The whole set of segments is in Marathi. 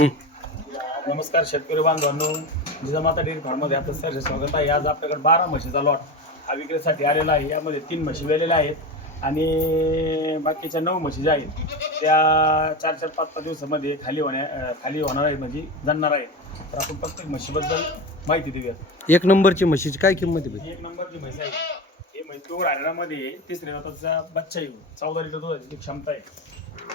नमस्कार शेतकरी बांधवांनो. जिजामाता डेअरी फार्ममध्ये आपलं सर स्वागत आहे. आज आपल्याकडे बारा म्हशीचा लॉट हा विक्रीसाठी आलेला आहे. यामध्ये तीन म्हशी वेलेल्या आहेत आणि बाकीच्या नऊ म्हशी ज्या आहेत त्या चार चार पाच पाच दिवसामध्ये खाली होण्या खाली होणार आहेत म्हणजे जाणार आहेत. तर आपण प्रत्येक म्हशीबद्दल माहिती देऊया एक नंबरची म्हशीची काय किंमत आहे एक नंबरची म्हैस आहे. ही म्हैस प्युअर हरियाणामध्ये तिसऱ्या जाताचा बच्चा येऊ चौदा लिटर दुधाची क्षमता आहे.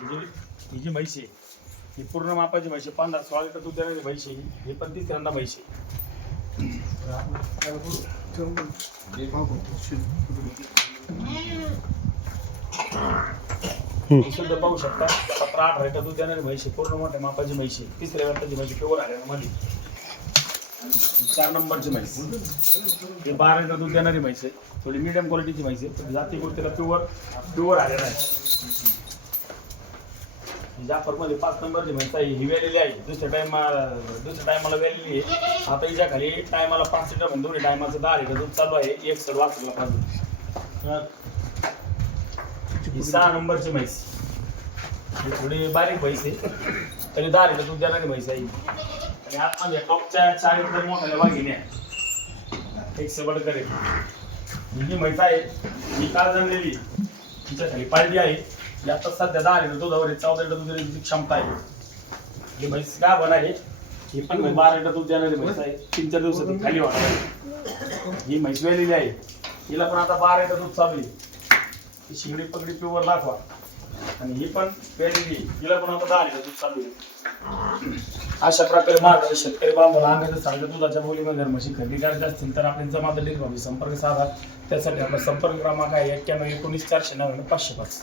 म्हणजे ही जी म्हैस आहे ही पूर्ण मापाची आहे. पंधरा सोळा लिटर दूध देणारी आहे ही. पण तिसऱ्यांदा ही सुद्धा पाहू शकता. सतरा अठरा लिटर दूध देणारी आहे. पूर्ण मोठ्या मापाची आहे. तिसऱ्या वर्षाची म्हैस प्युअर हरियाणामध्ये चार नंबरची म्हैस. ही बारा लिटर दूध देणारी म्हैस आहे. थोडी मिडियम क्वालिटीची म्हैस आहे. पण जाती गोष्टीला प्युअर प्युअर हरियाणा आहे. जाफरमध्ये पाच नंबरची म्हैस आहे ही वेलेली आहे. दुसऱ्या टायमा दुसऱ्या टायमाला वेलेली आहे. आता हिच्या खाली टायमाला पाच लिटर म्हणजे दोन्ही टायमाचं दहा लिटर दूध चालू आहे. एक सड वाचला पाहिजे. सहा नंबरची म्हैस. ही थोडी बारीक म्हैस आहे. तरी दहा लिटर दूध देणारी म्हैस आहे आणि आणि आतमध्ये टॉपच्या चार लिटर मोठ्या वाघिण्या एक सबड करेल. ही म्हैस आहे ही काल जमलेली तिच्या खाली पाळली आहे. आता सध्या दहा लिटर दुधावर आहे, चौदा लिटर दूध देण्याची क्षमता आहे. ही म्हैस का बन आहे? ही पण बारा लिटर दूध देणारी म्हैस आहे. तीन चार दिवसात खाली होणार आहे. ही म्हैस वेलेली आहे. हिला पण आता बारा लिटर दूध चालू आहे. ही शिंगडी पगडी प्युअर दाखवा. आणि ही पण पेरणी हिला पण आता दहा लिटर दूध चालू आहे. अशा प्रकारे माझा शेतकरी बांधवाला जर चांगलं दुधाच्या बोलीमध्ये म्हशी खरेदी करायची असतील तर आपण जमा दिली भावी संपर्क साधा. त्यासाठी आपला संपर्क क्रमांक आहे एक्क्याण्णव एकोणीस चारशे नव्याण्णव पाचशे पाच.